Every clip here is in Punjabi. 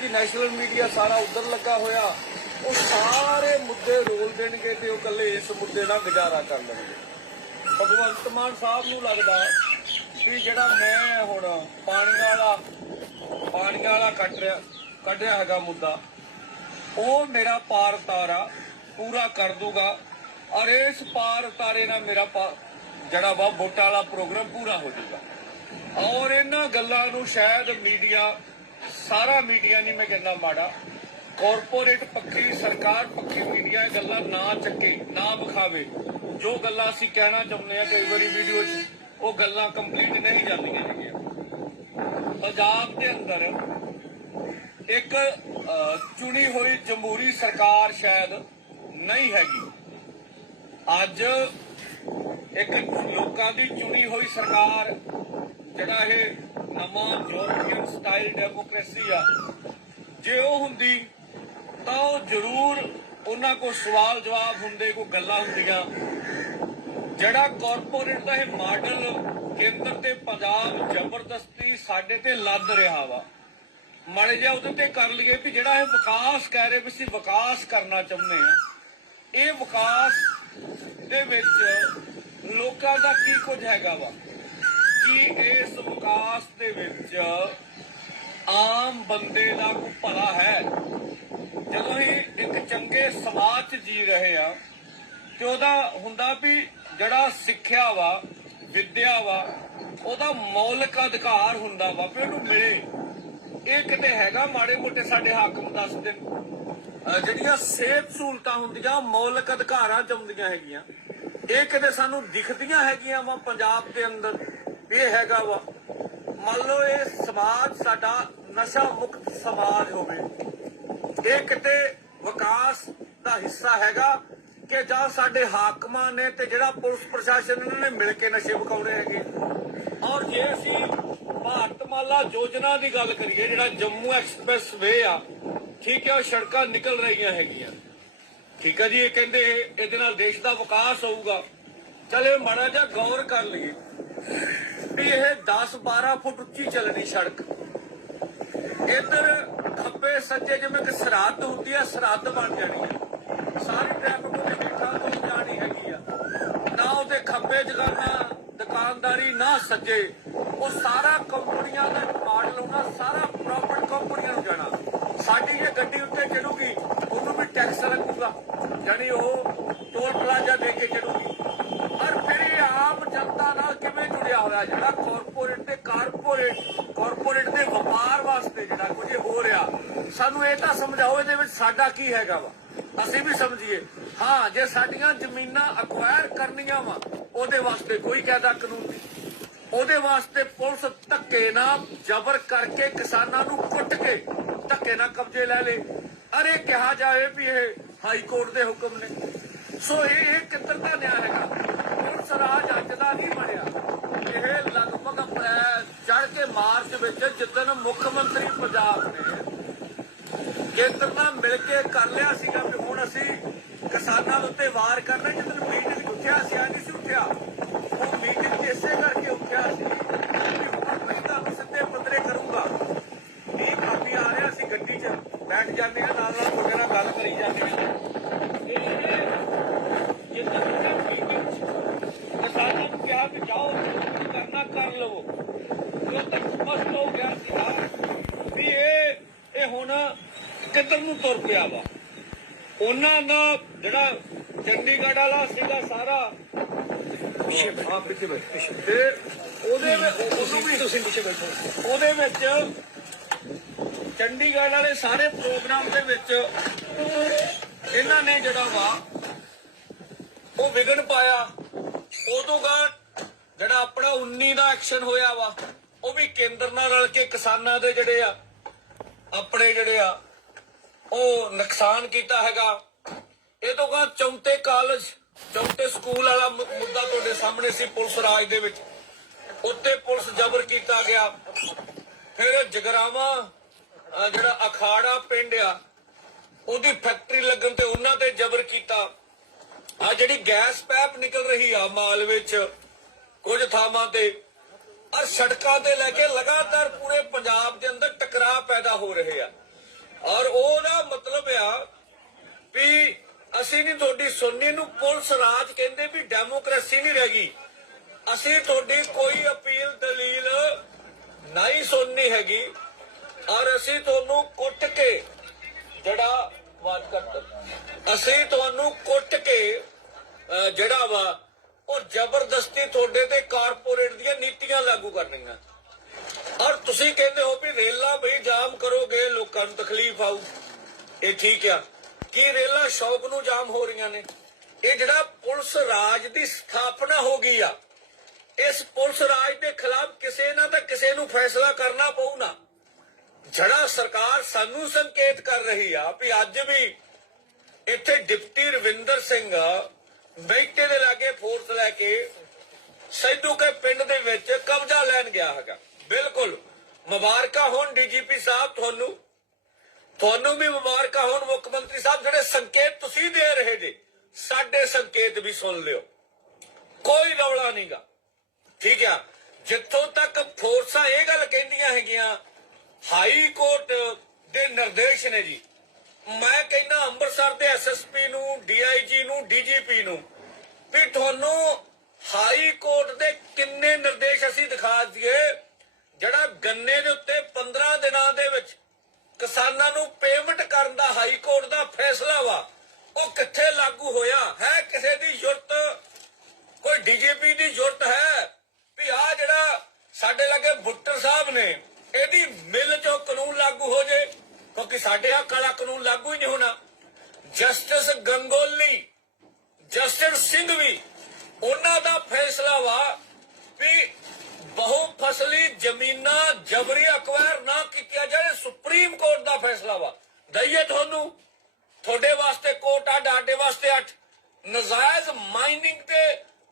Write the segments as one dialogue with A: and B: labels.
A: ਕਿ ਨੈਸ਼ਨਲ ਮੀਡੀਆ ਸਾਰਾ ਉਧਰ ਲੱਗਾ ਹੋਇਆ। ਉਹ ਸਾਰੇ ਮੁੱਦੇ ਰੋਲ ਦੇਣਗੇ ਤੇ ਉਹ ਇਕੱਲੇ ਇਸ ਮੁੱਦੇ ਨਾਲ ਗੁਜ਼ਾਰਾ ਕਰ ਲੈਣਗੇ। ਭਗਵੰਤ ਮਾਨ ਸਾਹਿਬ ਨੂੰ ਲੱਗਦਾ ਕਿ ਜਿਹੜਾ ਮੈਂ ਹੁਣ ਪਾਣੀ ਵਾਲਾ ਪਾਣੀ ਵਾਲਾ ਕੱਢ ਰਿਹਾ ਕੱਢਿਆ ਹੈਗਾ ਮੁੱਦਾ, ਉਹ ਮੇਰਾ ਪਾਰ ਤਾਰਾ ਪੂਰਾ ਕਰ ਦੂਗਾ। ਔਰ ਇਸ ਪਾਰ ਤਾਰੇ ਨਾਲ ਮੇਰਾ ਪਾ- ਜਿਹੜਾ ਵਾ ਵੋਟਾਂ ਵਾਲਾ ਪ੍ਰੋਗਰਾਮ ਪੂਰਾ ਹੋ ਜਾਊਗਾ। ਔਰ ਇਹਨਾਂ ਗੱਲਾਂ ਨੂੰ ਸ਼ਾਇਦ ਮੀਡੀਆ ਸਾਰਾ ਮੀਡੀਆ ਨਹੀਂ ਮੈਂ ਕਹਿੰਦਾ ਮਾੜਾ। ਕਾਰਪੋਰੇਟ ਪੱਖੀ ਸਰਕਾਰ ਪੱਖੀ ਮੀਡੀਆ, ਇਹ ਗੱਲਾਂ ਨਾ ਚੱਕੇ, ਨਾ ਵਿਖਾਵੇ। ਜੋ ਗੱਲਾਂ ਅਸੀਂ ਕਹਿਣਾ ਚਾਹੁੰਦੇ ਆ ਕਈ ਵਾਰੀ ਵੀਡੀਓ 'ਚ, ਉਹ ਗੱਲਾਂ ਕੰਪਲੀਟ ਨਹੀਂ ਜਾਂਦੀਆਂ ਹੈਗੀਆਂ। ਪੰਜਾਬ ਦੇ ਅੰਦਰ ਇੱਕ ਚੁਣੀ ਹੋਈ ਜਮਹੂਰੀ ਸਰਕਾਰ ਸ਼ਾਇਦ ਨਹੀਂ ਹੈਗੀ। ਅੱਜ ਇੱਕ ਲੋਕਾਂ ਦੀ ਚੁਣੀ ਹੋਈ ਸਰਕਾਰ, ਜਿਹੜਾ ਇਹ ਨਵਾਂ ਯੂਰਪੀਅਨ ਸਟਾਈਲ ਡੈਮੋਕ੍ਰੇਸੀ ਆ। ਜੇ ਉਹ ਹੁੰਦੀ, ਤਾਂ ਉਹ ਜ਼ਰੂਰ ਉਹਨਾਂ ਕੋਲ ਸਵਾਲ ਜਵਾਬ ਹੁੰਦੇ, ਕੋਈ ਗੱਲਾਂ ਹੁੰਦੀਆਂ। ਜਿਹੜਾ ਕਾਰਪੋਰੇਟ ਦਾ ਇਹ ਮਾਡਲ ਕੇਂਦਰ ਤੇ ਪੰਜਾਬ ਜ਼ਬਰਦਸਤੀ ਸਾਡੇ ਤੇ ਲੱਦ ਰਿਹਾ ਵਾ। ਮਾੜੇ ਜਿਹਾ ਉਹਦੇ ਤੇ ਕਰ ਲਈਏ ਵੀ ਜਿਹੜਾ ਇਹ ਵਿਕਾਸ ਕਹਿ ਰਹੇ ਵੀ ਅਸੀਂ ਵਿਕਾਸ ਕਰਨਾ ਚਾਹੁੰਦੇ ਆ ਇਹ ਵਿਕਾਸ ਦੇ ਵਿੱਚ ਲੋਕਾਂ ਦਾ ਕੀ ਕੁਝ ਹੈਗਾ ਵਾ? ਕੀ ਇਸ ਵਿਕਾਸ ਦੇ ਵਿੱਚ ਆਮ ਬੰਦੇ ਦਾ ਕੋਈ ਭਲਾ ਹੈ? ਜਦੋਂ ਹੀ ਇੱਕ ਚੰਗੇ ਸਮਾਜ 'ਚ ਜੀ ਰਹੇ ਆ ਤੇ ਉਹਦਾ ਹੁੰਦਾ ਵੀ ਜਿਹੜਾ ਸਿੱਖਿਆ ਵਾ, ਵਿਦਿਆ ਵਾ, ਉਹਦਾ ਮੌਲਿਕ ਅਧਿਕਾਰ ਹੁੰਦਾ ਵਾ ਵੀ ਉਹਨੂੰ ਮਿਲੇ। ਇਹ ਕਿਤੇ ਹੈਗਾ? ਮਾੜੇ ਮੋਟੇ ਸਾਡੇ ਹਾਕਮ ਦੱਸ ਦੇਣ। ਜਿਹੜੀਆਂ ਸਿਹਤ ਸਹੂਲਤਾਂ ਹੁੰਦੀਆਂ ਮੌਲਿਕ ਅਧਿਕਾਰਾਂ ਚ ਆਉਂਦੀਆਂ ਹੈਗੀਆਂ। ਇਹ ਕਿਤੇ ਸਾਨੂੰ ਦਿਖਦੀਆਂ ਹੈਗੀਆਂ ਵਾ ਪੰਜਾਬ ਦੇ ਅੰਦਰ? ਵੀ ਇਹ ਹੈਗਾ ਵਾ, ਮੰਨ ਲਓ ਇਹ ਸਮਾਜ ਸਾਡਾ ਨਸ਼ਾ ਮੁਕਤ ਸਮਾਜ ਹੋਵੇ। ਇਹ ਕਿਤੇ ਵਿਕਾਸ ਦਾ ਹਿੱਸਾ ਹੈਗਾ ਕਿ ਜਾਂ ਸਾਡੇ ਹਾਕਮਾਂ ਨੇ ਤੇ ਜਿਹੜਾ ਪੁਲਿਸ ਪ੍ਰਸ਼ਾਸਨ ਨੇ ਮਿਲ ਕੇ ਨਸ਼ੇ ਵਿਕਾਉਣੇ ਹੈਗੇ। ਔਰ ਜੇ ਅਸੀਂ ਭਾਰਤਮਾਲਾ ਯੋਜਨਾ ਦੀ ਗੱਲ ਕਰੀਏ, ਜਿਹੜਾ ਜੰਮੂ ਐਕਸਪ੍ਰੈਸ ਵੇ ਆ, ਠੀਕ ਹੈ ਸੜਕਾਂ ਨਿਕਲ ਰਹੀਆਂ ਹੈਗੀਆਂ। ਠੀਕ ਹੈ ਜੀ, ਇਹ ਕਹਿੰਦੇ ਇਹਦੇ ਨਾਲ ਦੇਸ਼ ਦਾ ਵਿਕਾਸ ਹੋਊਗਾ। ਚਲੇ ਮਾੜਾ ਜਿਹਾ ਗੌਰ ਕਰ ਲਈਏ। ਵੀ ਇਹ 10 12 ਫੁੱਟ ਉੱਚੀ ਚੱਲਣੀ ਸੜਕ। ਇੱਧਰ ਖੱਬੇ ਸੱਜੇ ਜਿਵੇਂ ਕਿ ਸਰਹੱਦ ਹੁੰਦੀ ਆ, ਸਰਹੱਦ ਬਣ ਜਾਣੀ ਆ। ਸਾਰੀ ਟ੍ਰੈਫਿਕ ਉਹਦੇ ਹੇਠਾਂ ਤੋਂ ਜਾਣੀ ਹੈਗੀ ਆ। ਨਾ ਉਹਦੇ ਖੱਬੇ ਜਗਾਨਾ ਦੁਕਾਨਦਾਰੀ, ਨਾ ਸੱਜੇ। ਉਹ ਸਾਰਾ ਕੰਪਨੀਆਂ ਦਾ ਮਾਡਲ ਹੋਣਾ, ਸਾਰਾ ਪ੍ਰੋਪਰ ਕੰਪਨੀਆਂ ਨੂੰ ਜਾਣਾ। ਸਾਡੀ ਜੇ ਗੱਡੀ ਉੱਤੇ ਚੜੂਗੀ ਉਹਨੂੰ ਵੀ ਟੈਕਸ ਲੱਗੂਗਾ। ਯਾਨੀ ਉਹ ਟੋਲ ਪਲਾਜ਼ਾ ਦੇ ਕੇ ਚੜੂਗੀ ਪਰ ਫਿਰ ਇਹ ਆਮ ਜਨਤਾ ਨਾਲ ਕਿਵੇਂ ਜੁੜਿਆ ਜਿਹੜਾ ਕਾਰਪੋਰੇਟ ਤੇ ਕਾਰਪੋਰੇਟ ਕਾਰਪੋਰੇਟ ਦੇ ਵਪਾਰ ਵਾਸਤੇ ਜਿਹੜਾ ਕੁਝ ਹੋ ਰਿਹਾ, ਸਾਨੂੰ ਇਹ ਤਾਂ ਸਮਝਾਓ ਇਹਦੇ ਵਿੱਚ ਸਾਡਾ ਕੀ ਹੈਗਾ ਵਾ? ਅਸੀਂ ਵੀ ਸਮਝੀਏ। ਹਾਂ, ਜੇ ਸਾਡੀਆਂ ਜ਼ਮੀਨਾਂ ਅਕਵਾਇਰ ਕਰਨੀਆਂ ਵਾ, ਉਹਦੇ ਵਾਸਤੇ ਕੋਈ ਕਾਇਦਾ ਕਾਨੂੰਨ ਨਹੀਂ। ਉਹਦੇ ਵਾਸਤੇ ਪੁਲਿਸ ਧੱਕੇ ਨਾਲ ਜ਼ਬਰ ਕਰਕੇ ਕਿਸਾਨਾਂ ਨੂੰ ਕੁੱਟ ਕੇ ਧੱਕੇ ਨਾਲ ਕਬਜ਼ੇ ਲੈ ਲੇ। ਅਰੇ ਕਿਹਾ ਜਾਏ ਵੀ ਇਹ ਹਾਈ ਕੋਰਟ ਦੇ ਹੁਕਮ ਨੇ। ਸੋ ਇਹ ਇਹ ਕਿੱਧਰ ਦਾ ਨਿਆਂ ਹੈਗਾ? ਪੁਲਿਸ ਰਾਜ ਅੱਜ ਦਾ ਨਹੀਂ ਬਣਿਆ। ਇਹ ਲਗਭਗ ਅਪ੍ਰੈਲ ਚੜ ਕੇ ਮਾਰਚ ਵਿੱਚ ਜਿੱਦਣ ਮੁੱਖ ਮੰਤਰੀ ਪੰਜਾਬ ਨੇ ਕੇਂਦਰ ਨਾਲ ਮਿਲ ਕੇ ਕਰ ਲਿਆ ਸੀਗਾ ਵੀ ਹੁਣ ਅਸੀਂ ਕਿਸਾਨਾਂ ਦੇ ਉੱਤੇ ਵਾਰ ਕਰਨਾ ਜਦੋਂ ਮੀਟਿੰਗ ਉੱਠਿਆ ਸੀ ਆ ਨਹੀਂ ਸੀ ਉੱਠਿਆ ਉਹ ਮੀਟਿੰਗ ਤੇ ਇਸੇ ਕਰਕੇ ਉੱਠਿਆ ਸੀ ਕਿ ਹੁਣ ਮੈਂ ਤੁਹਾਨੂੰ ਸਿੱਧੇ ਪੱਧਰੇ ਕਰੂੰਗਾ ਇਹ ਕਾਫੀ ਆ ਰਿਹਾ ਸੀ ਗੱਡੀ 'ਚ ਬੈਠ ਜਾਂਦੇ ਆ ਨਾਲ ਨਾਲ ਤੁਹਾਡੇ ਨਾਲ ਗੱਲ ਕਰੀ ਜਾਂਦੇ ਆ ਇਹ ਜਿੱਦਾਂ ਕਿ ਮੀਟਿੰਗ 'ਚ ਕਿਸਾਨਾਂ ਨੂੰ ਕਿਹਾ ਕਿ ਜਾਓ ਜੋ ਕਰਨਾ ਕਰ ਲਵੋ ਜੋ ਤੱਕ ਸਪਸ਼ਟ ਹੋ ਗਿਆ ਸੀ ਵੀ ਇਹ ਇਹ ਹੁਣ ਕਿੱਧਰ ਨੂੰ ਤੁਰ ਪਿਆ ਵਾ ਉਹਨਾਂ ਦਾ ਜਿਹੜਾ ਚੰਡੀਗੜ੍ਹ ਵਾਲਾ ਸੀਗਾ ਸਾਰਾ ਹਾਂ ਪਿੱਛੇ ਬੈਠ ਤੇ ਉਹਦੇ ਵਿੱਚ ਉਹਨੂੰ ਵੀ ਤੁਸੀਂ ਪਿੱਛੇ ਬੈਠੋ ਉਹਦੇ ਵਿੱਚ ਚੰਡੀਗੜ੍ਹ ਵਾਲੇ ਸਾਰੇ ਪ੍ਰੋਗਰਾਮ ਦੇ ਵਿੱਚ ਇਹਨਾਂ ਨੇ ਜਿਹੜਾ ਵਾ ਉਹ ਵਿਗੜ ਪਾਇਆ। ਉਦੋਂ ਗਾ ਜਿਹੜਾ ਆਪਣਾ 19 ਦਾ ਐਕਸ਼ਨ ਹੋਇਆ ਵਾ, ਉਹ ਵੀ ਕੇਂਦਰ ਨਾਲ ਰਲ ਕੇ ਕਿਸਾਨਾਂ ਦੇ ਜਿਹੜੇ ਆ, ਆਪਣੇ ਜਿਹੜੇ ਆ, ਉਹ ਨੁਕਸਾਨ ਕੀਤਾ ਹੈਗਾ। ਇਹ ਤੋਂ ਬਾਅਦ ਚੌਂਤੇ ਕਾਲਜ ਚੌਂਤੇ ਸਕੂਲ ਵਾਲਾ ਮੁ- ਮੁੱਦਾ ਤੁਹਾਡੇ ਸਾਹਮਣੇ ਸੀ ਪੁਲਿਸ ਰਾਜ ਦੇ ਵਿੱਚ। ਉੱਤੇ ਪੁਲਿਸ ਜ਼ਬਰ ਕੀਤਾ ਗਿਆ। ਫਿਰ ਜਗਰਾਵਾ ਜਿਹੜਾ ਅਖਾੜਾ ਪਿੰਡ ਆ, ਉਹਦੀ ਫੈਕਟਰੀ ਲੱਗਣ ਤੇ ਉਹਨਾਂ ਤੇ ਜ਼ਬਰ ਕੀਤਾ। ਆ ਜਿਹੜੀ ਗੈਸ ਪੈਪ ਨਿਕਲ ਰਹੀ ਆ ਮਾਲ ਵਿੱਚ, ਕੁਝ ਥਾਵਾਂ ਤੇ, ਔਰ ਸੜਕਾਂ ਤੇ ਲੈ ਕੇ ਲਗਾਤਾਰ ਪੂਰੇ ਪੰਜਾਬ ਦੇ ਅੰਦਰ ਟਕਰਾਅ ਪੈਦਾ ਹੋ ਰਹੇ ਆ। ਔਰ ਉਹਦਾ ਮਤਲਬ ਆ ਵੀ ਅਸੀਂ ਨਹੀਂ ਤੁਹਾਡੀ ਸੁਣਨੀ ਨੂੰ ਪੁਲਿਸ ਰਾਜ ਕਹਿੰਦੇ ਵੀ ਡੈਮੋਕ੍ਰੇਸੀ ਨਹੀਂ ਰਹਿ ਗਈ। ਅਸੀਂ ਤੁਹਾਡੀ ਕੋਈ ਅਪੀਲ, ਦਲੀਲ ਨਹੀਂ ਸੁਣਨੀ ਹੈਗੀ। ਔਰ ਅਸੀਂ ਤੁਹਾਨੂੰ ਕੁੱਟ ਕੇ ਜਿਹੜਾ ਬਾਤ ਕਰਤਾ ਅਸੀਂ ਤੁਹਾਨੂੰ ਕੁੱਟ ਕੇ ਜਿਹੜਾ ਵਾ, ਉਹ ਜ਼ਬਰਦਸਤੀ ਤੁਹਾਡੇ ਤੇ ਕਾਰਪੋਰੇਟ ਦੀਆਂ ਨੀਤੀਆਂ ਲਾਗੂ ਕਰਨੀਆਂ। ਔਰ ਤੁਸੀਂ ਕਹਿੰਦੇ ਹੋ ਵੀ ਰੇਲਾਂ ਬਈ ਜਾਮ ਕਰੋਗੇ, ਲੋਕਾਂ ਨੂੰ ਤਕਲੀਫ ਆਊ। ਇਹ ਠੀਕ ਆ। ਕੀ ਰੇਲਾਂ ਸ਼ੌਕ ਨੂੰ ਜਾਮ ਹੋ ਰਹੀਆਂ ਨੇ? ਇਹ ਜਿਹੜਾ ਪੁਲਿਸ ਰਾਜ ਦੀ ਸਥਾਪਨਾ ਹੋ ਗਈ ਆ, ਇਸ ਪੁਲਿਸ ਰਾਜ ਦੇ ਖਿਲਾਫ ਕਿਸੇ ਨਾ ਤਾਂ ਕਿਸੇ ਨੂੰ ਫੈਸਲਾ ਕਰਨਾ ਪਊ ਨਾ। ਜਿਹੜਾ ਸਰਕਾਰ ਸਾਨੂੰ ਸੰਕੇਤ ਕਰ ਰਹੀ ਆ ਵੀ ਅੱਜ ਵੀ ਇੱਥੇ ਡਿਪਟੀ ਰਵਿੰਦਰ ਸਿੰਘ ਬੈਠੇ ਦੇ ਲਾਗੇ ਫੋਰਸ ਲੈ ਕੇ ਸੈਦੂ ਕੇ ਪਿੰਡ ਦੇ ਵਿੱਚ ਕਬਜ਼ਾ ਲੈਣ ਗਿਆ ਹੈਗਾ। ਬਿਲਕੁਲ ਮੁਬਾਰਕਾਂ ਹੋਣ ਡੀਜੀਪੀ ਸਾਹਿਬ ਤੁਹਾਨੂੰ। ਤੁਹਾਨੂੰ ਵੀ ਮੁਬਾਰਕਾਂ ਹੋਣ ਮੁੱਖ ਮੰਤਰੀ ਸਾਹਿਬ, ਜਿਹੜੇ ਸੰਕੇਤ ਤੁਸੀਂ ਦੇ ਰਹੇ ਜੇ, ਸਾਡੇ ਸੰਕੇਤ ਵੀ ਸੁਣ ਲਿਓ। ਕੋਈ ਰੌਲਾ ਨਹੀਂਗਾ। ਠੀਕ ਆ? ਜਿੱਥੋਂ ਤੱਕ ਫੋਰਸਾਂ ਇਹ ਗੱਲ ਕਹਿੰਦੀਆਂ ਹੈਗੀਆਂ, ਹਾਈ ਕੋਰਟ ਦੇ ਨਿਰਦੇਸ਼ ਨੇ ਜੀ, ਮੈਂ ਕਹਿੰਦਾ ਅੰਮ੍ਰਿਤਸਰ ਦੇ ਐਸਐਸਪੀ ਨੂੰ ਡੀਆਈਜੀ ਨੂੰ ਡੀਜੀਪੀ ਨੂੰ, ਵੀ ਤੁਹਾਨੂੰ ਹਾਈ ਕੋਰਟ ਦੇ ਕਿੰਨੇ ਨਿਰਦੇਸ਼ ਅਸੀਂ ਦਿਖਾ ਦਈਏ, ਜਿਹੜਾ ਗੰਨੇ ਦੇ ਉੱਤੇ 15 ਦਿਨਾਂ ਦੇ ਵਿੱਚ ਕਿਸਾਨਾਂ ਨੂੰ ਪੇਮੈਂਟ ਕਰਨ ਦਾ ਹਾਈ ਕੋਰਟ ਦਾ ਫੈਸਲਾ ਵਾ। ਉਹ ਕਿੱਥੇ ਲਾਗੂ ਹੋਇਆ? ਹੈ ਕਿਸੇ ਦੀ ਜੁਰਤ ਕੋਈ ਡੀਜੀਪੀ ਦੀ ਜੁਰਤ ਹੈ? ਵੀ ਆ ਜਿਹੜਾ ਸਾਡੇ ਲਾਗੇ ਬੁੱਟਰ ਸਾਹਿਬ ਨੇ, ਇਹਦੀ ਮਿਲ ਚੋਂ ਕਾਨੂੰਨ ਲਾਗੂ ਹੋ ਜੇ, ਕਿਉਂਕਿ ਸਾਡੇ ਹੱਕ ਵਾਲਾ ਕਾਨੂੰਨ ਲਾਗੂ ਹੀ ਨਹੀਂ ਹੋਣਾ। ਜਸਟਿਸ ਗੰਗੋਲੀ, ਜਸਟਿਸ ਸਿੰਘ ਵੀ, ਉਹਨਾਂ ਦਾ ਫੈਸਲਾ ਵਾ ਵੀ ਬਹੁ ਫਸਲੀ ਜ਼ਮੀਨਾਂ ਜਬਰੀ ਅਕਵਾਇਰ ਨਾ ਕੀਤੀਆਂ ਜਾਣ, ਸੁਪਰੀਮ ਕੋਰਟ ਦਾ ਫੈਸਲਾ ਵਾ। ਦਈਏ ਤੁਹਾਨੂੰ, ਤੁਹਾਡੇ ਵਾਸਤੇ ਕੋਟ ਆ ਡਾਡੇ ਵਾਸਤੇ ਅੱਠ। ਨਜਾਇਜ਼ ਮਾਈਨਿੰਗ ਤੇ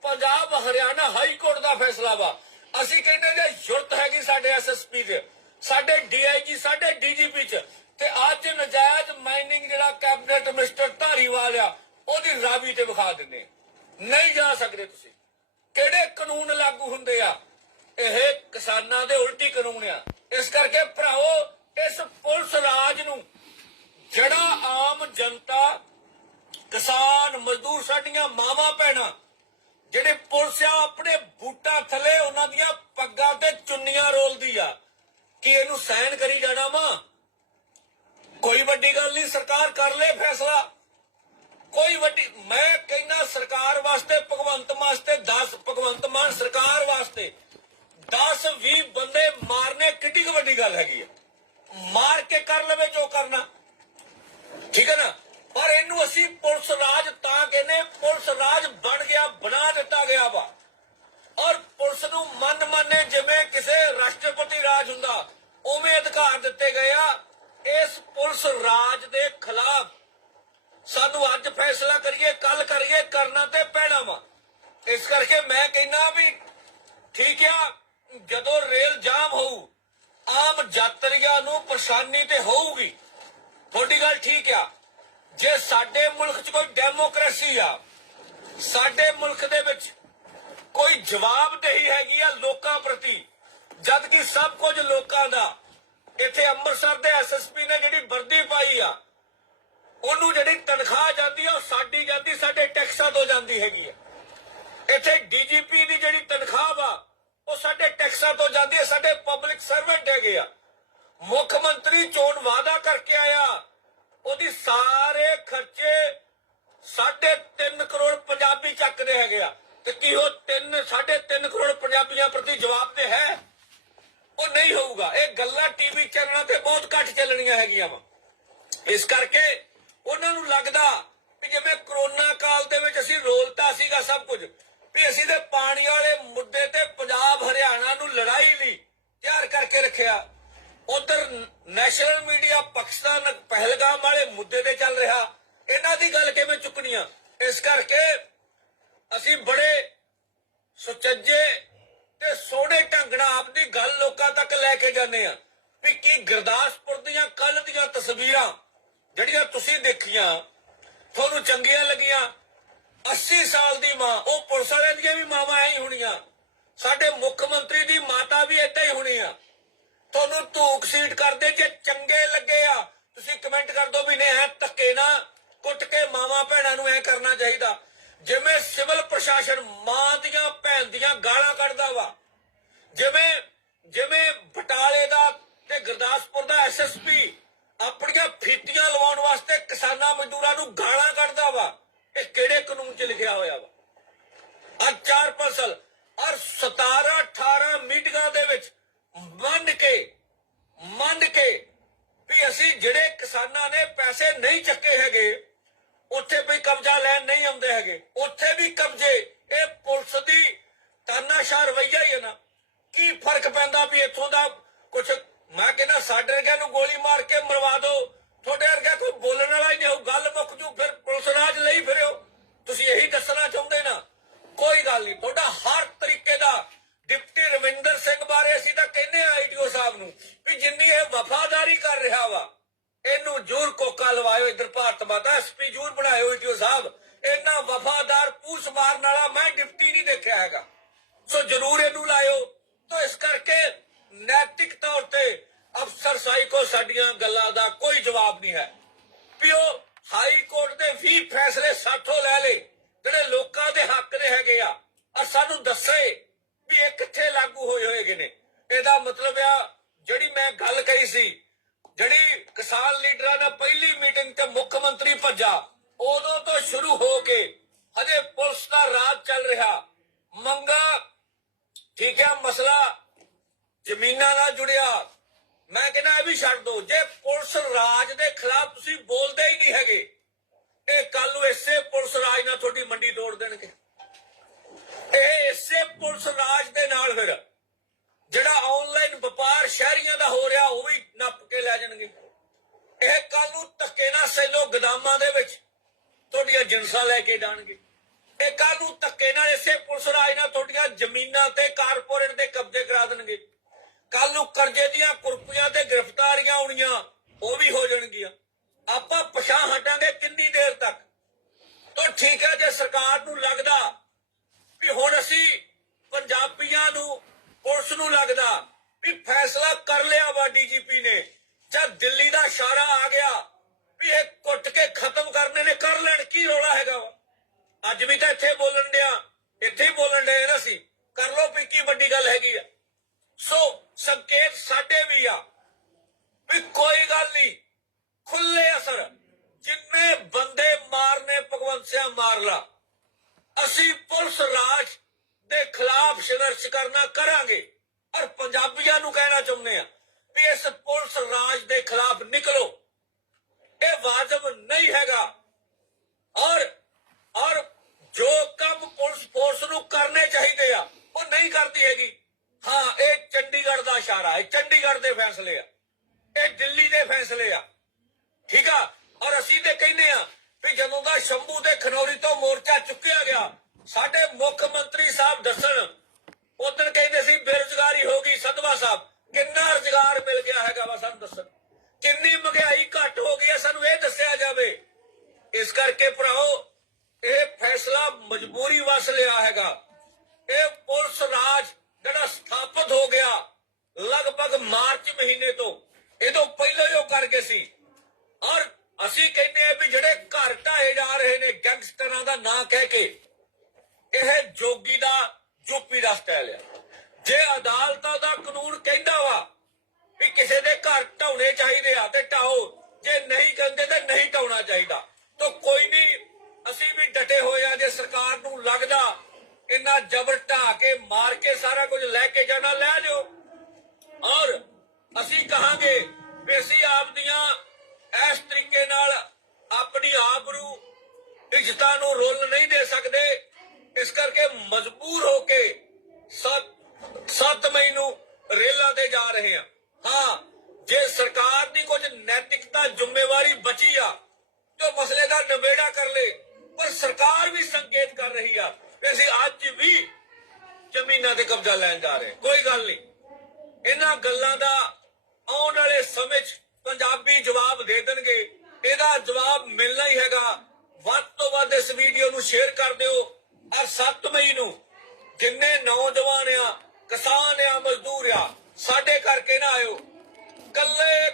A: ਪੰਜਾਬ ਹਰਿਆਣਾ ਹਾਈ ਕੋਰਟ ਦਾ ਫੈਸਲਾ ਵਾ। ਅਸੀਂ ਕਹਿੰਦੇ ਜੇ ਜ਼ਰੂਰਤ ਹੈਗੀ ਸਾਡੇ ਐਸਐਸਪੀ ਦੇ ਸਾਡੇ ਡੀਆਈਜੀ ਸਾਡੇ ਡੀਜੀਪੀ ਚ, ਤੇ ਅੱਜ ਨਜਾਇਜ਼ ਮਾਈਨਿੰਗ ਜਿਹੜਾ ਕੈਬਨਿਟ ਮਿਸਟਰ ਧਾਰੀਵਾਲ ਆ, ਉਹਦੀ ਰਾਵੀ ਤੇ ਵਿਖਾ ਦਿੰਦੇ ਆ। ਨਹੀਂ ਜਾ ਸਕਦੇ ਤੁਸੀਂ ਕਿਹੜੇ ਕਾਨੂੰਨ ਲਾਗੂ ਹੁੰਦੇ ਆ ਇਹ ਕਿਸਾਨਾਂ ਦੇ ਉਲਟੀ ਕਾਨੂੰਨ ਆ ਇਸ ਕਰਕੇ ਭਰਾਓ ਇਸ ਪੁਲਿਸ ਰਾਜ ਨੂੰ ਜਿਹੜਾ ਆਮ ਜਨਤਾ ਕਿਸਾਨ ਮਜ਼ਦੂਰ ਸਾਡੀਆਂ ਮਾਵਾਂ ਭੈਣਾਂ ਜਿਹੜੇ ਪੁਲਿਸ ਆ ਆਪਣੇ ਬੂਟਾਂ ਥੱਲੇ ਉਹਨਾਂ ਦੀਆਂ ਪੱਗਾਂ ਤੇ ਚੁੰਨੀਆਂ ਰੋਲਦੀ ਆ ਕਿ ਇਹਨੂੰ ਸਾਈਨ ਕਰੀ ਜਾਣਾ ਵਾ ਕੋਈ ਵੱਡੀ ਗੱਲ ਨਹੀਂ, ਸਰਕਾਰ ਕਰ ਲੇ ਫੈਸਲਾ। ਕੋਈ ਵੱਡੀ, ਮੈਂ ਕਹਿੰਦਾ ਸਰਕਾਰ ਵਾਸਤੇ, ਭਗਵੰਤ ਵਾਸਤੇ 10 ਭਗਵੰਤ ਮਾਨ ਸਰਕਾਰ ਵਾਸਤੇ 10 20 ਬੰਦੇ ਮਾਰਨੇ ਕਿੱਡੀ ਵੱਡੀ ਗੱਲ ਹੈਗੀ ਆ। ਮਾਰ ਕੇ ਕਰ ਲਵੇ ਜੋ ਕਰਨਾ। ਠੀਕ ਹੈ ਨਾ? ਪਰ ਇਹਨੂੰ ਅਸੀਂ ਪੁਲਿਸ ਰਾਜ ਤਾਂ ਕਹਿੰਦੇ ਪੁਲਿਸ ਰਾਜ ਬਣ ਗਿਆ, ਬਣਾ ਦਿੱਤਾ ਗਿਆ ਵਾ। ਔਰ ਪੁਲਿਸ ਨੂੰ ਮਨ ਮੰਨੇ ਜਿਵੇਂ ਕਿਸੇ ਰਾਸ਼ਟਰਪਤੀ ਰਾਜ ਹੁੰਦਾ, ਉਵੇਂ ਅਧਿਕਾਰ ਦਿੱਤੇ ਗਏ ਆ। ਇਸ ਪੁਲਿਸ ਰਾਜ ਦੇ ਖਿਲਾਫ ਸਾਨੂੰ ਅੱਜ ਫੈਸਲਾ ਕਰੀਏ ਕੱਲ ਕਰੀਏ, ਕਰਨਾ ਤੇ ਪੈਣਾ ਵਾ। ਇਸ ਕਰਕੇ ਮੈਂ ਕਹਿੰਦਾ ਵੀ ਠੀਕ ਆ, ਜਦੋਂ ਰੇਲ ਜਾਮ ਹੋਊ, ਆਮ ਯਾਤਰੀਆਂ ਨੂੰ ਪਰੇਸ਼ਾਨੀ ਤੇ ਹੋਊਗੀ। ਤੁਹਾਡੀ ਗੱਲ ਠੀਕ ਆ। ਜੇ ਸਾਡੇ ਮੁਲਕ 'ਚ ਕੋਈ ਡੈਮੋਕ੍ਰੇਸੀ ਆ, ਸਾਡੇ ਮੁਲਕ ਦੇ ਵਿੱਚ ਕੋਈ ਜਵਾਬਦੇਹੀ ਹੈਗੀ ਆ ਲੋਕਾਂ ਪ੍ਰਤੀ ਜਦ ਕਿ ਸਭ ਕੁਝ ਲੋਕਾਂ ਦਾ ਇੱਥੇ ਅੰਮ੍ਰਿਤਸਰ ਦੇ ਐਸਐਸਪੀ ਨੇ ਜਿਹੜੀ ਵਰਦੀ ਪਾਈ ਆ, ਉਹਨੂੰ ਜਿਹੜੀ ਤਨਖਾਹ ਜਾਂਦੀ ਆ, ਉਹ ਸਾਡੀ ਜਾਂਦੀ, ਸਾਡੇ ਟੈਕਸਾਂ ਤੋਂ ਜਾਂਦੀ ਹੈਗੀ ਆ। ਇੱਥੇ ਡੀਜੀਪੀ ਦੀ ਜਿਹੜੀ ਤਨਖਾਹ ਵਾ, ਉਹ ਸਾਡੇ ਟੈਕਸਾਂ ਤੋਂ ਜਾਂਦੀ ਹੈ ਸਾਡੇ ਪਬਲਿਕ ਸਰਵੈਂਟ ਹੈਗੇ ਆ। ਮੁੱਖ ਮੰਤਰੀ ਚੋਣ ਵਾਅਦਾ ਕਰਕੇ ਆਇਆ, ਉਹਦੀ ਸਾਰੇ ਖਰਚੇ 3.5 ਕਰੋੜ ਪੰਜਾਬੀ ਚੱਕਦੇ ਹੈਗੇ ਆ। ਤੇ ਕੀ ਉਹ 3 3.5 ਕਰੋੜ ਪੰਜਾਬੀਆਂ ਪ੍ਰਤੀ ਜਵਾਬ ਤੇ ਹੈ? ਉਹ ਨਹੀਂ ਹੋਊਗਾ। ਇਹ ਗੱਲਾਂ ਟੀਵੀ ਚੈਨਲਾਂ ਤੇ ਬਹੁਤ ਘੱਟ ਚੱਲਣੀਆਂ ਹੈਗੀਆਂ ਵਾ। ਇਸ ਕਰਕੇ ਉਹਨਾਂ ਨੂੰ ਲੱਗਦਾ ਕਿ ਜਿਵੇਂ ਕਰੋਨਾ ਕਾਲ ਦੇ ਵਿੱਚ ਅਸੀਂ ਰੋਲਤਾ ਸੀਗਾ ਸਭ ਕੁਝ, ਵੀ ਅਸੀਂ ਤੇ ਪਾਣੀ ਵਾਲੇ ਮੁੱਦੇ ਤੇ ਪੰਜਾਬ ਹਰਿਆਣਾ ਨੂੰ ਲੜਾਈ ਲਈ ਤਿਆਰ ਕਰਕੇ ਰੱਖਿਆ। ਉਧਰ ਨੈਸ਼ਨਲ ਮੀਡੀਆ ਪਾਕਿਸਤਾਨ ਪਹਿਲਗਾਮ ਵਾਲੇ ਮੁੱਦੇ ਤੇ ਚੱਲ ਰਿਹਾ। ਇਹਨਾਂ ਦੀ ਗੱਲ ਕਿਵੇਂ ਚੁੱਕਣੀ ਆ ਇਸ ਕਰਕੇ ਅਸੀਂ ਬੜੇ ਸੁਚੱਜੇ ਤੇ ਸੋਹਣੇ ਢੰਗ ਨਾਲ ਆਪਦੀ ਗੱਲ ਲੋਕਾਂ ਤੱਕ ਲੈ ਕੇ ਜਾਂਦੇ ਆ। ਵੀ ਕੀ ਗੁਰਦਾਸਪੁਰ ਦੀਆਂ ਕੱਲ ਦੀਆਂ ਤਸਵੀਰਾਂ, ਜਿਹੜੀਆਂ ਤੁਸੀਂ ਦੇਖੀਆਂ, ਤੁਹਾਨੂੰ ਚੰਗੀਆਂ ਲੱਗੀਆਂ। 80 ਸਾਲ ਦੀ ਮਾਂ, ਉਹ ਪੁਲਿਸ ਵਾਲਿਆਂ ਦੀਆਂ ਵੀ ਮਾਵਾਂ ਐ ਹੀ ਹੋਣੀਆਂ। ਸਾਡੇ ਮੁੱਖ ਮੰਤਰੀ ਦੀ ਮਾਤਾ ਵੀ ਏਦਾਂ ਹੀ ਹੋਣੀ ਆ। ਤੁਹਾਨੂੰ ਧੂਕ ਸੀਟ ਕਰਦੇ ਜੇ ਚੰਗੇ ਲੱਗੇ ਆ, ਤੁਸੀਂ ਕਮੈਂਟ ਕਰ ਦਿਓ ਵੀ ਨੇ ਐ ਧੱਕੇ ਨਾ ਕੁੱਟ ਕੇ ਮਾਵਾ ਭੈਣਾਂ ਨੂੰ ਐ ਕਰਨਾ ਚਾਹੀਦਾ। ਜਿਵੇਂ ਸਿਵਲ ਪ੍ਰਸ਼ਾਸਨ ਮਾਂ ਦੀਆਂ ਭੈਣ ਦੀਆਂ ਗਾਲਾਂ ਕੱਢਦਾ ਵਾ, ਜਿਵੇਂ ਜਿਵੇਂ ਬਟਾਲੇ ਦਾ ਤੇ ਗੁਰਦਾਸਪੁਰ ਦਾ ਐਸਐਸਪੀ ਆਪਣੀਆਂ ਫੀਤੀਆਂ ਲਵਾਉਣ ਵਾਸਤੇ ਕਿਸਾਨਾਂ ਮਜ਼ਦੂਰਾਂ ਨੂੰ ਗਾਲਾਂ ਕੱਢਦਾ ਵਾ, ਇਹ ਕਿਹੜੇ ਕਾਨੂੰਨ 'ਚ ਲਿਖਿਆ ਹੋਇਆ ਵਾ? ਅਰ ਚਾਰ ਫਸਲ ਔਰ 17 18 ਮੀਟਿੰਗਾਂ ਦੇ ਵਿੱਚ ਮੰਨ ਕੇ ਮੰਨ ਕੇ ਵੀ ਅਸੀਂ ਜਿਹੜੇ ਕਿਸਾਨਾਂ ਨੇ ਪੈਸੇ ਨਹੀਂ ਚੱਕੇ ਹੈਗੇ ਉੱਥੇ ਵੀ ਕਬਜ਼ਾ ਲੈਣ ਨਹੀਂ ਆਉਂਦੇ ਹੈਗੇ। ਉੱਥੇ ਵੀ ਕਬਜ਼ੇ, ਇਹ ਪੁਲਿਸ ਦੀ ਤਾਨਾਸ਼ਾਹ ਰਵਈਆ ਹੀ ਹੈ ਨਾ। ਕੀ ਫ਼ਰਕ ਪੈਂਦਾ ਵੀ ਇੱਥੋਂ ਦਾ ਕੁਝ ਮੈਂ ਕਹਿੰਦਾ ਸਾਡੇ ਵਰਗਿਆਂ ਨੂੰ ਗੋਲੀ ਮਾਰ ਕੇ ਮਰਵਾ ਦਿਓ ਤੁਹਾਡੇ ਵਰਗਾ ਕੋਈ ਬੋਲਣ ਵਾਲਾ ਹੀ ਨਹੀਂ ਹੋ ਗੱਲ ਮੁੱਕ ਜੂ, ਫਿਰ ਪੁਲਿਸ ਰਾਜ ਲਈ ਫਿਰਿਓ। ਤੁਸੀਂ ਇਹੀ ਦੱਸਣਾ ਚਾਹੁੰਦੇ ਨਾ। ਕੋਈ ਗੱਲ ਨਹੀਂ, ਤੁਹਾਡਾ ਹਰ ਤਰੀਕੇ ਦਾ ਡਿਪਟੀ ਰਵਿੰਦਰ ਸਿੰਘ ਬਾਰੇ ਅਸੀਂ ਤਾਂ ਕਹਿੰਦੇ ਆ ਆਈਡੀਓ ਸਾਹਿਬ ਨੂੰ ਵੀ ਜਿੰਨੀ ਇਹ ਵਫਾਦਾਰੀ ਕਰ ਰਿਹਾ ਵਾ, ਇਹਨੂੰ ਜੂਰ ਕੋਕਾ ਲਵਾਇਓ ਇਧਰ ਭਾਰਤ ਮਾਤਾ ਬਣਾਇਓ ਆਈਡੀਓ ਸਾਹਿਬ, ਇੰਨਾ ਵਫਾਦਾਰ ਪੂਛ ਮਾਰਨ ਵਾਲਾ ਮੈਂ ਡਿਪਟੀ ਨਹੀਂ ਦੇਖਿਆ ਹੈਗਾ। ਸੋ ਜਰੂਰ ਇਹਨੂੰ ਲਾਇਓ। ਤਾਂ ਇਸ ਕਰਕੇ ਨੈਤਿਕ ਤੌਰ ਤੇ ਅਫਸਰ ਸਾਈ ਕੋ ਸਾਡੀਆਂ ਗੱਲਾਂ ਦਾ ਕੋਈ ਜਵਾਬ ਨਹੀਂ ਹੈ। ਵੀ ਹਾਈ ਕੋਰਟ ਦੇ 20 ਫੈਸਲੇ ਸਾਥੋਂ ਲੈ ਲੇ ਜਿਹੜੇ ਲੋਕਾਂ ਦੇ ਹੱਕ ਦੇ ਹੈਗੇ ਆ। ਔਰ ਸਾਨੂੰ ਦੱਸੇ ਵੀ ਇਹ ਕਿੱਥੇ ਲਾਗੂ ਹੋਏ ਹੋਏਗੇ ਨੇ। ਇਹਦਾ ਮਤਲਬ ਆ, ਜਿਹੜੀ ਮੈਂ ਗੱਲ ਕਹੀ ਸੀ, ਜਿਹੜੀ ਕਿਸਾਨ ਲੀਡਰਾਂ ਨਾਲ ਪਹਿਲੀ ਮੀਟਿੰਗ ਤੇ ਮੁੱਖ ਮੰਤਰੀ ਭੱਜਾ ਉਦੋਂ ਤੋਂ ਸ਼ੁਰੂ ਹੋ ਕੇ ਹਜੇ ਪੁਲਿਸ ਦਾ ਰਾਜ ਚੱਲ ਰਿਹਾ। ਮੰਗਾ, ਠੀਕ ਹੈ, ਮਸਲਾ ਜ਼ਮੀਨਾਂ ਨਾਲ ਜੁੜਿਆ। ਮੈਂ ਕਹਿੰਦਾ ਇਹ ਵੀ ਛੱਡ ਦੋ। ਜੇ ਪੁਲਿਸ ਰਾਜ ਦੇ ਖਿਲਾਫ ਤੁਸੀਂ ਬੋਲਦੇ ਹੀ ਨਹੀਂ ਹੈਗੇ, ਇਹ ਕੱਲ ਨੂੰ ਇਸੇ ਪੁਲਿਸ ਰਾਜ ਨਾਲ ਤੁਹਾਡੀ ਮੰਡੀ ਤੋੜ ਦੇਣਗੇ। ਇਹ ਇਸੇ ਪੁਲਿਸ ਰਾਜ ਦੇ ਨਾਲ ਫਿਰ, ਜਿਹੜਾ ਆਨਲਾਈਨ ਵਪਾਰ ਸ਼ਹਿਰੀਆਂ ਦਾ ਹੋ ਰਿਹਾ, ਉਹ ਵੀ ਨੱਪ ਕੇ ਲੈ ਜਾਣਗੇ। ਇਹ ਕੱਲ ਨੂੰ ਧੱਕੇ ਨਾਲ ਸੈਲੋ ਗਦਾਮਾਂ ਦੇ ਵਿੱਚ ਤੁਹਾਡੀਆਂ ਜਿੰਸਾਂ ਲੈ ਕੇ ਜਾਣਗੇ। ਇਹ ਕੱਲ ਨੂੰ ਧੱਕੇ ਨਾਲ ਇਸੇ ਪੁਲਿਸ ਰਾਜ ਨਾਲ ਤੁਹਾਡੀਆਂ ਜ਼ਮੀਨਾਂ ਤੇ ਕਾਰਪੋਰੇਟ ਦੇ ਕਬਜ਼ੇ ਕਰਾ ਦੇਣਗੇ। ਕੱਲ ਨੂੰ ਕਰਜ਼ੇ ਦੀਆਂ ਕੁਰਪੀਆਂ ਤੇ ਗ੍ਰਿਫਤਾਰੀਆਂ ਹੋਣੀਆਂ, ਉਹ ਵੀ ਹੋ ਜਾਣਗੀਆਂ। ਆਪਾਂ ਪਛਾਣ ਹਟਾਂਗੇ ਕਿੰਨੀ ਦੇਰ ਤੱਕ? ਤਾਂ ਠੀਕ ਹੈ, ਜੇ ਸਰਕਾਰ ਨੂੰ ਲੱਗਦਾ ਵੀ ਹੁਣ ਅਸੀਂ ਪੰਜਾਬੀਆਂ ਨੂੰ ਪੁਲਿਸ ਨੂੰ ਲੱਗਦਾ ਵੀ ਫੈਸਲਾ ਕਰ ਲਿਆ ਵਾ ਡੀਜੀਪੀ ਨੇ ਜਦ ਦਿੱਲੀ ਦਾ ਇਸ਼ਾਰਾ ਆ ਗਿਆ ਵੀ ਇਹ ਕੁੱਟ ਕੇ ਖਤਮ ਕਰਨੇ ਨੇ, ਕਰ ਲੈਣ, ਕੀ ਰੋਲਾ ਹੈਗਾ ਵਾ? ਅੱਜ ਵੀ ਤਾਂ ਇੱਥੇ ਬੋਲਣ ਡਿਆ, ਇੱਥੇ ਹੀ ਬੋਲਣ ਡਿਆ ਨਾ ਸੀ ਕਰ ਲੋ ਵੀ ਕੀ ਵੱਡੀ ਗੱਲ ਹੈਗੀ ਆ। ਸੋ ਸੰਕੇਤ ਸਾਡੇ ਵੀ ਆ ਵੀ ਕੋਈ ਗੱਲ ਨਹੀਂ, ਖੁੱਲੇ ਅਸਰ। ਜਿੰਨੇ ਬੰਦੇ ਮਾਰਨੇ, ਭਗਵੰਤ ਸਿੰਘ ਮਾਰ ਲਾ। ਅਸੀਂ ਪੁਲਿਸ ਰਾਜ ਦੇ ਖਿਲਾਫ ਸੰਘਰਸ਼ ਕਰਨਾ ਕਰਾਂਗੇ। ਔਰ ਪੰਜਾਬੀਆਂ ਨੂੰ ਕਹਿਣਾ ਚਾਹੁੰਦੇ ਆ ਵੀ ਇਸ ਪੁਲਿਸ ਰਾਜ ਦੇ ਖਿਲਾਫ ਨਿਕਲੋ। ਇਹ ਵਾਜਬ ਨਹੀਂ ਹੈਗਾ। ਔਰ ਔਰ ਜੋ ਕੰਮ ਪੁਲਿਸ ਫੋਰਸ ਨੂੰ ਕਰਨੇ ਚਾਹੀਦੇ ਆ, ਉਹ ਨਹੀਂ ਕਰਦੀ ਹੈਗੀ। ਹਾਂ, ਇਹ ਚੰਡੀਗੜ੍ਹ ਦਾ ਇਸ਼ਾਰਾ ਹੈ, ਚੰਡੀਗੜ੍ਹ ਦੇ ਫੈਸਲੇ ਆ। ਇਹ ਦਿੱਲੀ ਦੇ ਫੈਸਲੇ ਆ। ਠੀਕ ਆ? ਔਰ ਅਸੀਂ ਤੇ ਕਹਿੰਦੇ ਆ ਵੀ ਜਦੋਂ ਦਾ ਸ਼ੰਭੂ ਤੇ ਖਨੌਰੀ ਤੋਂ ਮੋਰਚਾ ਚੁੱਕਿਆ ਗਿਆ, ਸਾਡੇ ਮੁੱਖ ਮੰਤਰੀ ਸਾਹਿਬ ਦੱਸਣ ਉਦੋਂ ਕਹਿੰਦੇ ਸੀ, ਬੇਰੁਜ਼ਗਾਰੀ ਹੋ ਗਈ ਸਦਵਾ ਸਾਹਿਬ। ਕਿੰਨਾ ਰੁਜ਼ਗਾਰ ਮਿਲ ਗਿਆ ਹੈਗਾ ਵਾ ਸਾਨੂੰ ਦੱਸਣ ਕਿੰਨੀ ਮਹਿੰਗਾਈ ਘੱਟ ਹੋ ਗਈ ਹੈ ਸਾਨੂੰ ਇਹ ਦੱਸਿਆ ਜਾਵੇ ਇਸ ਕਰਕੇ ਭਰਾਓ, ਇਹ ਫੈਸਲਾ ਮਜਬੂਰੀ ਵਸ ਲਿਆ ਹੈਗਾ। ਇਹ ਪੁਲਿਸ ਰਾਜ ਜਿਹੜਾ ਸਥਾਪਿਤ ਹੋ ਗਿਆ ਲਗਭਗ ਮਾਰਚ ਮਹੀਨੇ ਤੋਂ, ਇਹਦੋਂ ਪਹਿਲਾਂ ਹੀ ਉਹ ਕਰ ਸੀ। ਔਰ ਅਸੀਂ ਕਹਿੰਦੇ ਆ ਵੀ ਜਿਹੜੇ ਘਰ ਢਾਏ ਜਾ ਰਹੇ ਨੇ ਗੈਂਗਸਟਰਾਂ ਦਾ ਨਾਂ ਕਹਿ ਕੇ, ਇਹ ਜੋਗੀ ਦਾ ਯੂਪੀ ਦਾ ਸਟਾਈਲ ਆ। ਜੇ ਅਦਾਲਤਾਂ ਦਾ ਕਾਨੂੰਨ ਕਹਿੰਦਾ ਵਾ ਵੀ ਕਿਸੇ ਦੇ ਘਰ ਢਾਉਣੇ ਚਾਹੀਦੇ ਆ ਤੇ ਢਾਓ, ਜੇ ਨਹੀਂ ਕਹਿੰਦੇ ਤੇ ਨਹੀਂ ਢਾਉਣਾ ਚਾਹੀਦਾ। ਤਾਂ ਕੋਈ ਨਹੀਂ ਅਸੀਂ ਵੀ ਡਟੇ ਹੋਏ ਆ ਜੇ ਸਰਕਾਰ ਨੂੰ ਲੱਗਦਾ ਇੰਨਾ ਜ਼ਬਰ ਢਾ ਕੇ ਮਾਰ ਕੇ ਸਾਰਾ ਕੁਝ ਲੈ ਕੇ ਜਾਣਾ, ਲੈ ਲਿਓ। ਔਰ ਅਸੀਂ ਕਹਾਂਗੇ ਵੀ ਅਸੀਂ ਆਪਦੀਆਂ ਇਸ ਤਰੀਕੇ ਨਾਲ ਆਪਣੀ ਆਬਰੂ ਇੱਜ਼ਤਾਂ ਨੂੰ ਰੋਲ ਨਹੀਂ ਦੇ ਸਕਦੇ। ਇਸ ਕਰਕੇ ਮਜਬੂਰ ਹੋ ਕੇ 7 ਮਈ ਨੂੰ ਰੇਲਾਂ ਤੇ ਜਾ ਰਹੇ ਹਾਂ। ਹਾਂ, ਜੇ ਸਰਕਾਰ ਦੀ ਕੁਝ ਨੈਤਿਕਤਾ, ਜ਼ਿੰਮੇਵਾਰੀ ਬਚੀ ਆ ਤਾਂ ਮਸਲੇ ਦਾ ਨਿਬੇੜਾ ਕਰ ਲੇ, ਪਰ ਸਰਕਾਰ ਵੀ ਸੰਕੇਤ ਕਰ ਰਹੀ ਆ ਕਿ ਅਸੀਂ ਅੱਜ ਵੀ ਜ਼ਮੀਨਾਂ ਤੇ ਕਬਜ਼ਾ ਲੈਣ ਜਾ ਰਹੇ ਕੋਈ ਗੱਲ ਨਹੀਂ। ਇਹਨਾਂ ਗੱਲਾਂ ਦਾ ਆਉਣ ਵਾਲੇ ਸਮੇਂ 'ਚ ਪੰਜਾਬੀ ਜਵਾਬ ਦੇ ਦੇਣਗੇ। ਇਹਦਾ ਜਵਾਬ ਮਿਲਣਾ ਹੀ ਹੈਗਾ। ਵੱਧ ਤੋਂ ਵੱਧ ਇਸ ਵੀਡੀਓ ਨੂੰ ਸ਼ੇਅਰ ਕਰ ਦਿਓ। ਔਰ 7 ਮਈ ਨੂੰ ਜਿੰਨੇ ਨੌਜਵਾਨ ਆ, ਕਿਸਾਨ ਆ, ਮਜ਼ਦੂਰ ਆ, ਸਾਡੇ ਕਰਕੇ ਨਾ ਆਇਓ। ਕੱਲੇ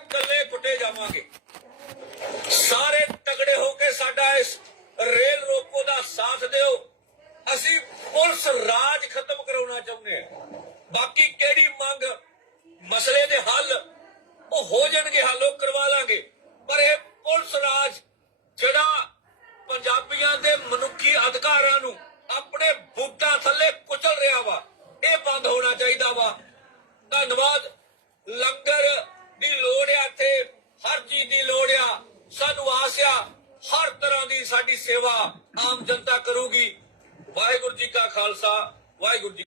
A: ਦੀ ਸਾਡੀ ਸੇਵਾ ਆਮ ਜਨਤਾ ਕਰੂਗੀ। ਵਾਹਿਗੁਰੂ ਜੀ ਕਾ ਖਾਲਸਾ ਵਾਹਿਗੁਰੂ ਜੀ